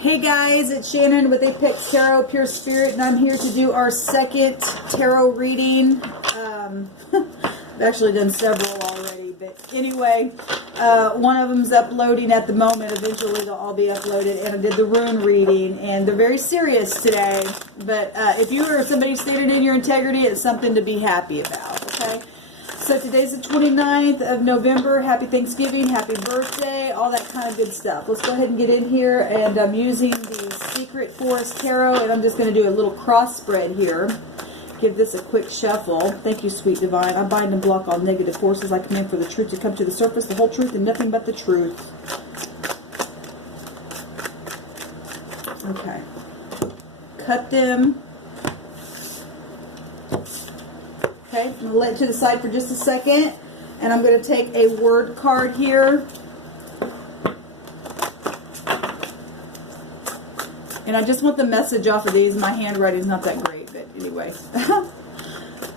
Hey guys, it's Shannon with Apex Tarot Pure Spirit, and I'm here to do our second tarot reading. I've actually done several already, but anyway, one of them's uploading at the moment. Eventually they'll all be uploaded, and I did the Rune reading, and they're very serious today. But if you are somebody standing in your integrity, it's something to be happy about, okay? So today's the 29th of November. Happy Thanksgiving, happy birthday, all that kind of good stuff. Let's go ahead and get in here, and I'm using the Secret Forest Tarot, and I'm just going to do a little cross spread here. Give this a quick shuffle. Thank you, sweet divine. I bind and block all negative forces. I command for the truth to come to the surface, the whole truth and nothing but the truth. Okay. Cut them. Okay, I'm going to let it to the side for just a second, and I'm going to take a word card here. And I just want the message off of these. My handwriting's not that great, but anyway.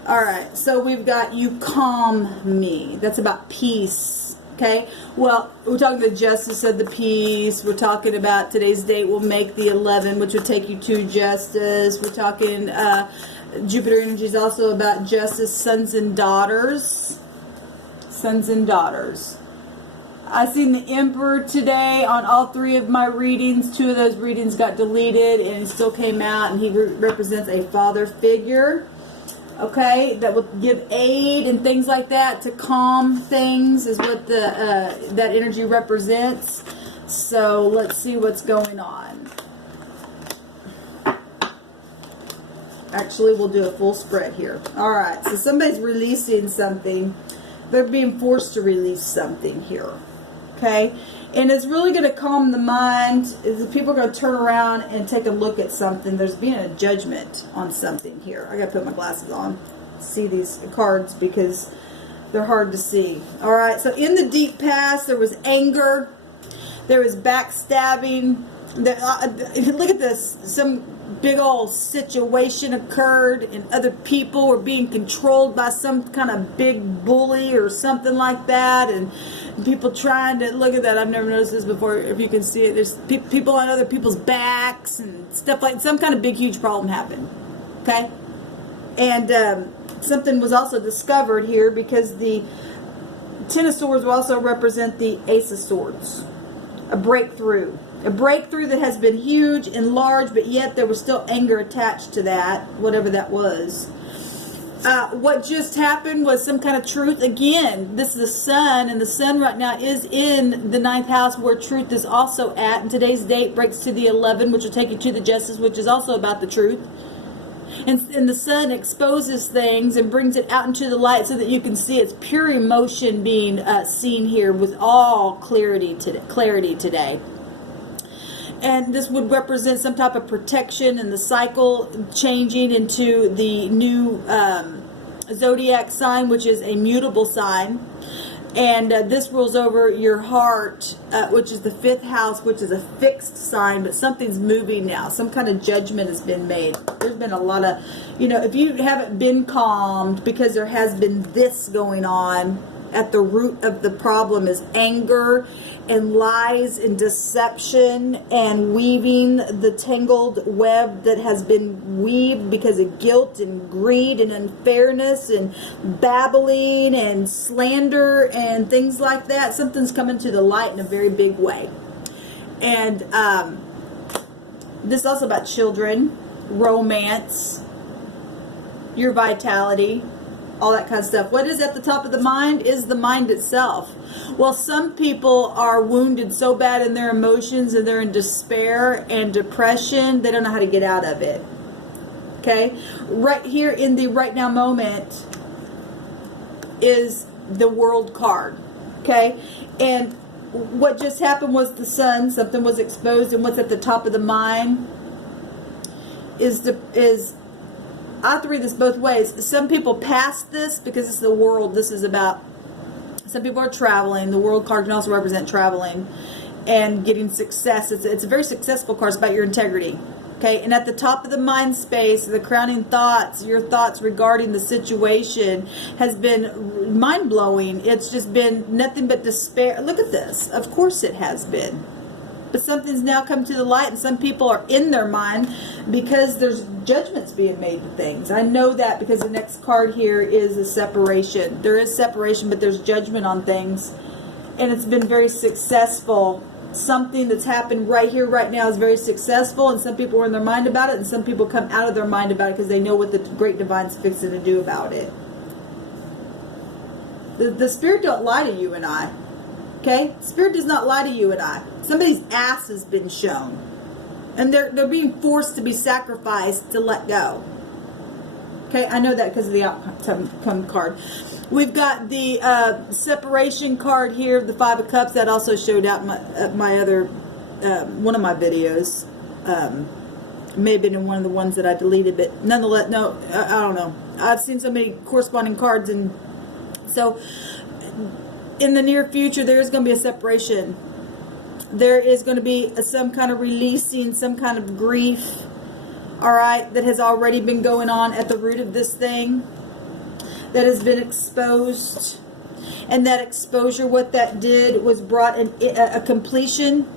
Alright, so we've got you calm me. That's about peace. Okay, well, we're talking the justice of the peace. We're talking about today's date will make the 11, which will take you to justice. We're talking Jupiter energy is also about justice, sons and daughters. Sons and daughters. I seen the Emperor today on all three of my readings. Two of those readings got deleted, and he still came out, and he represents a father figure. Okay, that will give aid and things like that to calm things is what the that energy represents. So let's see what's going on. Actually, we'll do a full spread here. Alright, so somebody's releasing something. They're being forced to release something here. Okay? And it's really going to calm the mind. People are going to turn around and take a look at something. There's being a judgment on something here. I got to put my glasses on to see these cards because they're hard to see. Alright, so in the deep past, there was anger. There was backstabbing. Look at this. Some big old situation occurred, and other people were being controlled by some kind of big bully or something like that, and people trying to look at that. I've never noticed this before. If you can see it, there's people on other people's backs and stuff like some kind of big huge problem happened. Okay, and something was also discovered here because the Ten of Swords will also represent the Ace of Swords, a breakthrough. A breakthrough that has been huge and large, but yet there was still anger attached to that, whatever that was. What just happened was some kind of truth. Again, this is the sun, and the sun right now is in the 9th house where truth is also at. And today's date breaks to the 11, which will take you to the justice, which is also about the truth. And the sun exposes things and brings it out into the light so that you can see it's pure emotion being seen here with all clarity today. And this would represent some type of protection and the cycle changing into the new zodiac sign, which is a mutable sign. And this rules over your heart, which is the 5th house, which is a fixed sign, but something's moving now. Some kind of judgment has been made. There's been a lot of, if you haven't been calmed because there has been this going on, at the root of the problem is anger and lies and deception and weaving the tangled web that has been weaved because of guilt and greed and unfairness and babbling and slander and things like that. Something's coming to the light in a very big way. And this is also about children, romance, your vitality, all that kind of stuff. What is at the top of the mind is the mind itself. Well, some people are wounded so bad in their emotions and they're in despair and depression, they don't know how to get out of it. Okay? Right here in the right now moment is the World card. Okay? And what just happened was the sun, something was exposed, and what's at the top of the mind is I have to read this both ways. Some people pass this because it's the world. This is about, some people are traveling. The World card can also represent traveling and getting success. It's a very successful card. It's about your integrity. Okay, and at the top of the mind space, the crowning thoughts, your thoughts regarding the situation has been mind-blowing. It's just been nothing but despair. Look at this. Of course it has been. But something's now come to the light, and some people are in their mind because there's judgments being made with things. I know that because the next card here is a separation. There is separation, but there's judgment on things. And it's been very successful. Something that's happened right here, right now is very successful, and some people are in their mind about it, and some people come out of their mind about it because they know what the great divine's fixing to do about it. The Spirit don't lie to you and I. Okay? Spirit does not lie to you and I. Somebody's ass has been shown. And they're being forced to be sacrificed to let go. Okay? I know that because of the outcome card. We've got the separation card here, the Five of Cups. That also showed out my other, one of my videos. May have been in one of the ones that I deleted, but nonetheless, no, I don't know. I've seen so many corresponding cards, and so in the near future, there is going to be a separation. There is going to be some kind of releasing, some kind of grief, all right, that has already been going on at the root of this thing, that has been exposed. And that exposure, what that did was brought a completion,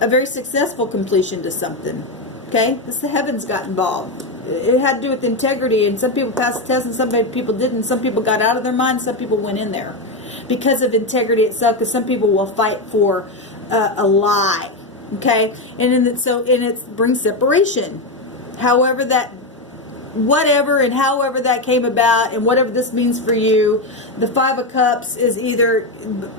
a very successful completion to something. Okay? The heavens got involved. It had to do with integrity, and some people passed the test and some people didn't. Some people got out of their mind, some people went in there because of integrity itself, because some people will fight for a lie. Okay? And it brings separation. However that, whatever and however that came about, and whatever this means for you, the Five of Cups is either,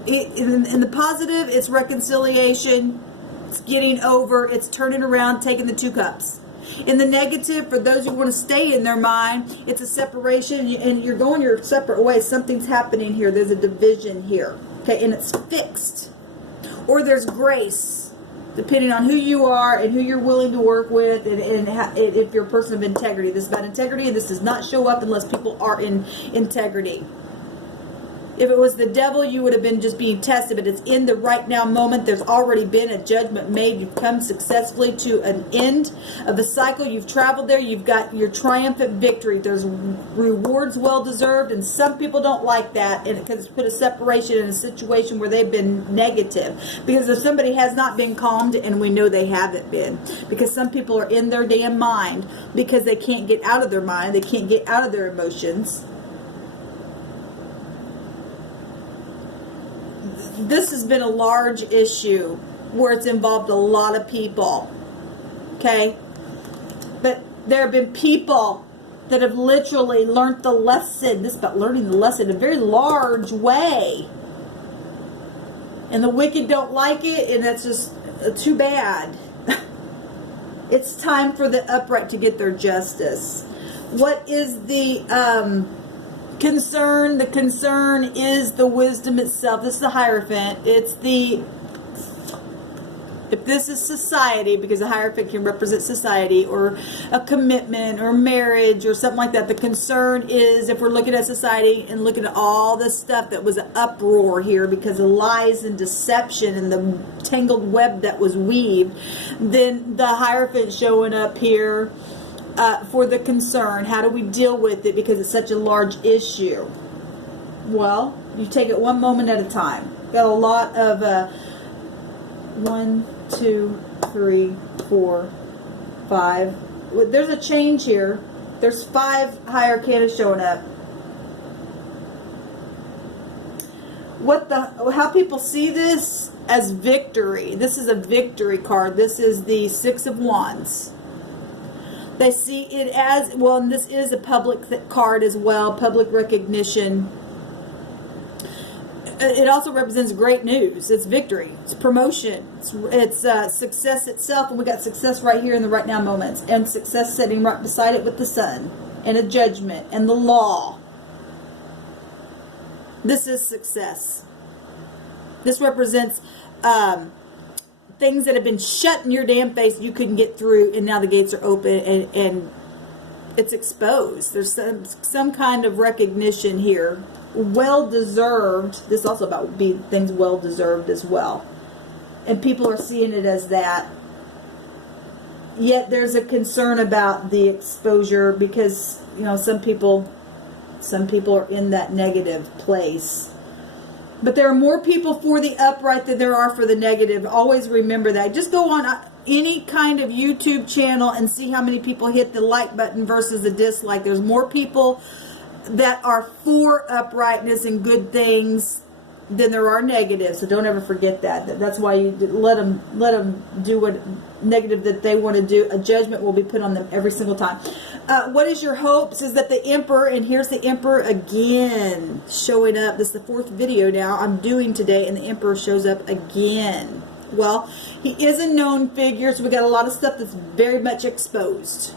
in the positive, it's reconciliation, it's getting over, it's turning around, taking the Two Cups. In the negative, for those who want to stay in their mind, it's a separation, and you're going your separate ways. Something's happening here. There's a division here. Okay, and it's fixed. Or there's grace, depending on who you are and who you're willing to work with, and if you're a person of integrity. This is about integrity, and this does not show up unless people are in integrity. If it was the devil, you would have been just being tested, but it's in the right now moment. There's already been a judgment made. You've come successfully to an end of a cycle. You've traveled there. You've got your triumphant victory. There's rewards well deserved, and some people don't like that, and because it's put a separation in a situation where they've been negative. Because if somebody has not been calmed, and we know they haven't been, because some people are in their damn mind because they can't get out of their mind. They can't get out of their emotions. This has been a large issue where it's involved a lot of people. Okay? But there have been people that have literally learned the lesson. This is about learning the lesson in a very large way. And the wicked don't like it, and that's just too bad. It's time for the upright to get their justice. What is the concern? The concern is the wisdom itself. This is the Hierophant. It's the, if this is society, because the Hierophant can represent society or a commitment or marriage or something like that. The concern is, if we're looking at society and looking at all this stuff that was an uproar here because of lies and deception and the tangled web that was weaved, then the Hierophant showing up here for the concern. How do we deal with it because it's such a large issue? Well, you take it one moment at a time. Got a lot of 1, 2, 3, 4, 5. There's a change here. There's 5 higher arcana showing up. How people see this as victory. This is a victory card. This is the Six of Wands. They see it as, well, and this is a public card as well, public recognition. It also represents great news. It's victory. It's promotion. It's success itself, and we got success right here in the right now moments, and success sitting right beside it with the sun, and a judgment, and the law. This is success. This represents things that have been shut in your damn face you couldn't get through, and now the gates are open, and it's exposed. There's some kind of recognition here. Well deserved. This is also about being things well deserved as well. And people are seeing it as that. Yet there's a concern about the exposure because, you know, some people are in that negative place. But there are more people for the upright than there are for the negative. Always remember that. Just go on any kind of YouTube channel and see how many people hit the like button versus the dislike. There's more people that are for uprightness and good things than there are negatives. So don't ever forget that. That's why you let them do what negative that they want to do. A judgment will be put on them every single time. What is your hopes is that the Emperor, and here's the Emperor again showing up. This is the 4th video now I'm doing today, and the Emperor shows up again. Well, he is a known figure, so we got a lot of stuff that's very much exposed.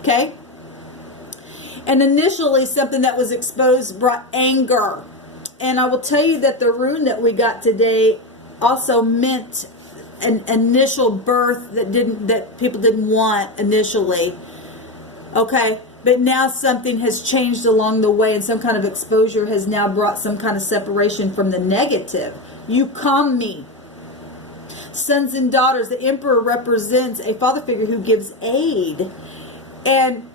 Okay? And initially, something that was exposed brought anger. And I will tell you that the rune that we got today also meant an initial birth that people didn't want initially. Okay? But now something has changed along the way, and some kind of exposure has now brought some kind of separation from the negative. You calm me. Sons and daughters. The Emperor represents a father figure who gives aid. And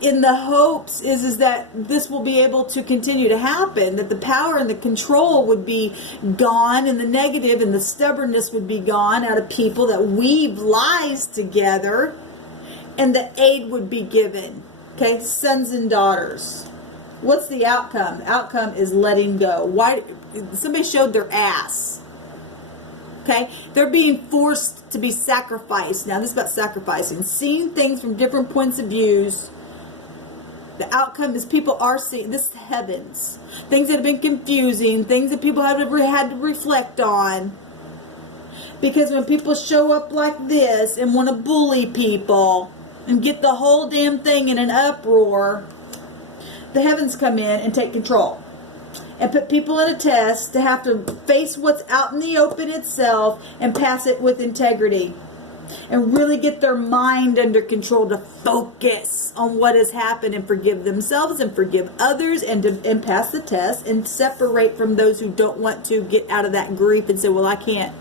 in the hopes is that this will be able to continue to happen, that the power and the control would be gone, and the negative and the stubbornness would be gone out of people that weave lies together, and the aid would be given. Okay, sons and daughters. What's the outcome? The outcome is letting go. Why? Somebody showed their ass. Okay, they're being forced to be sacrificed. Now this is about sacrificing, seeing things from different points of views. The outcome is people are seeing, this is heavens. Things that have been confusing, things that people have had to reflect on. Because when people show up like this and want to bully people and get the whole damn thing in an uproar, the heavens come in and take control. And put people in a test to have to face what's out in the open itself and pass it with integrity. And really get their mind under control to focus on what has happened and forgive themselves and forgive others and pass the test and separate from those who don't want to get out of that grief and say, well, I can't.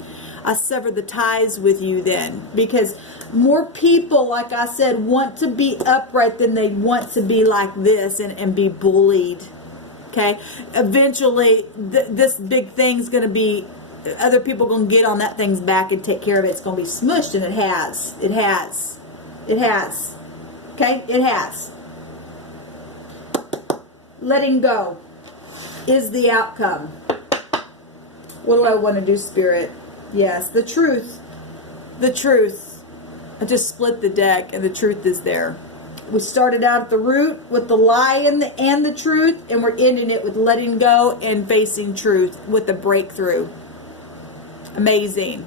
I sever the ties with you then. Because more people, like I said, want to be upright than they want to be like this and be bullied. Okay? Eventually, this big thing's going to be, other people are going to get on that thing's back and take care of it. It's going to be smushed, and it has. It has. It has. Okay? It has. Letting go is the outcome. What do I want to do, Spirit? Yes, the truth. The truth. I just split the deck, and the truth is there. We started out at the root with the lie and the truth, and we're ending it with letting go and facing truth with the breakthrough. Amazing.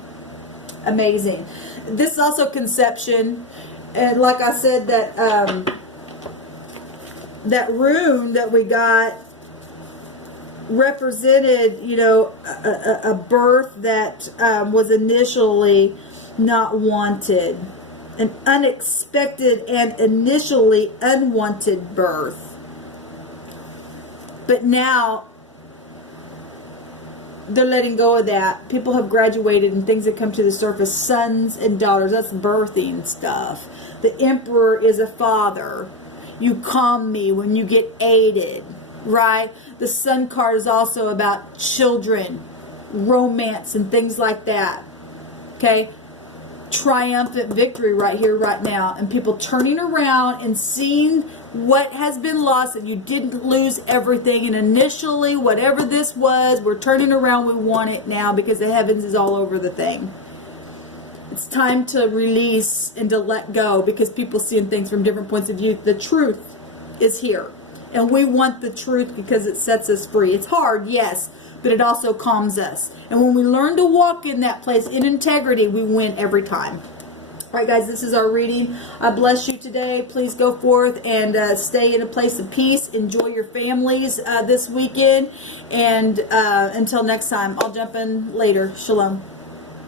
Amazing. This is also conception. And like I said, that rune that we got represented, you know, a birth that was initially not wanted. An unexpected and initially unwanted birth. But now they're letting go of that. People have graduated and things have come to the surface. Sons and daughters. That's birthing stuff. The Emperor is a father. You calm me when you get aided. Right? The Sun card is also about children, romance, and things like that. Okay? Triumphant victory right here, right now. And people turning around and seeing what has been lost, and you didn't lose everything. And initially, whatever this was, we're turning around. We want it now because the heavens is all over the thing. It's time to release and to let go because people seeing things from different points of view. The truth is here. And we want the truth because it sets us free. It's hard, yes, but it also calms us. And when we learn to walk in that place in integrity, we win every time. All right, guys, this is our reading. I bless you today. Please go forth and stay in a place of peace. Enjoy your families this weekend. And until next time, I'll jump in later. Shalom.